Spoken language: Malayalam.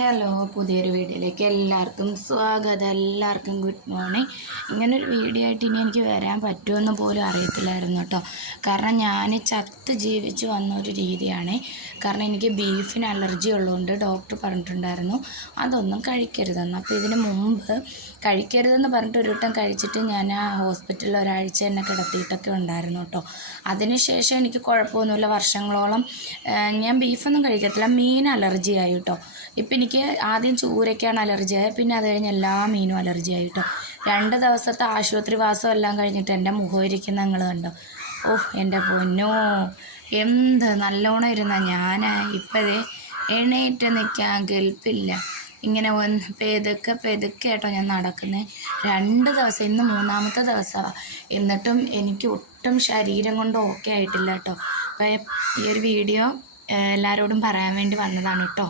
ഹലോ, പുതിയൊരു വീഡിയോയിലേക്ക് എല്ലാവർക്കും സ്വാഗതം. എല്ലാവർക്കും ഗുഡ് മോർണിംഗ്. ഇങ്ങനൊരു വീഡിയോ ആയിട്ട് ഇനി എനിക്ക് വരാൻ പറ്റുമെന്ന് പോലും അറിയത്തില്ലായിരുന്നു കേട്ടോ. കാരണം ഞാൻ ചത്ത് ജീവിച്ച് വന്നൊരു രീതിയാണ്. കാരണം എനിക്ക് ബീഫിന് അലർജി ഉള്ളതുകൊണ്ട് ഡോക്ടർ പറഞ്ഞിട്ടുണ്ടായിരുന്നു അതൊന്നും കഴിക്കരുതെന്ന്. അപ്പോൾ ഇതിന് മുമ്പ് കഴിക്കരുതെന്ന് പറഞ്ഞിട്ട് ഒരു വട്ടം കഴിച്ചിട്ട് ഞാൻ ആ ഹോസ്പിറ്റലിൽ ഒരാഴ്ച എന്നെ കിടത്തിയിട്ടൊക്കെ ഉണ്ടായിരുന്നു കേട്ടോ. അതിനുശേഷം എനിക്ക് കുഴപ്പമൊന്നുമില്ല. വർഷങ്ങളോളം ഞാൻ ബീഫൊന്നും കഴിക്കത്തില്ല. മീൻ അലർജി ആയി കേട്ടോ. ഇപ്പം എനിക്ക് ആദ്യം ചൂരയ്ക്കാണ് അലർജി ആയത്, പിന്നെ അത് കഴിഞ്ഞ് എല്ലാ മീനും അലർജി ആയിട്ടോ. 2 ദിവസത്തെ ആശുപത്രി വാസം എല്ലാം കഴിഞ്ഞിട്ട് എൻ്റെ മുഖം ഇരിക്കുന്ന നിങ്ങൾ കണ്ടോ. ഓഹ് എൻ്റെ പൊന്നോ, എന്ത് നല്ലോണം ഇരുന്ന ഞാൻ ഇപ്പോഴേ എണീറ്റ് നിൽക്കാൻ കെൽപ്പില്ല. ഇങ്ങനെ പെതുക്കെ കേട്ടോ ഞാൻ നടക്കുന്നത്. 2 ദിവസം, ഇന്ന് 3-ാമത്തെ ദിവസമാണ്. എന്നിട്ടും എനിക്ക് ഒട്ടും ശരീരം കൊണ്ട് ഓക്കെ ആയിട്ടില്ല കേട്ടോ. അപ്പോൾ ഈ ഒരു വീഡിയോ എല്ലാവരോടും പറയാൻ വേണ്ടി വന്നതാണ് കേട്ടോ.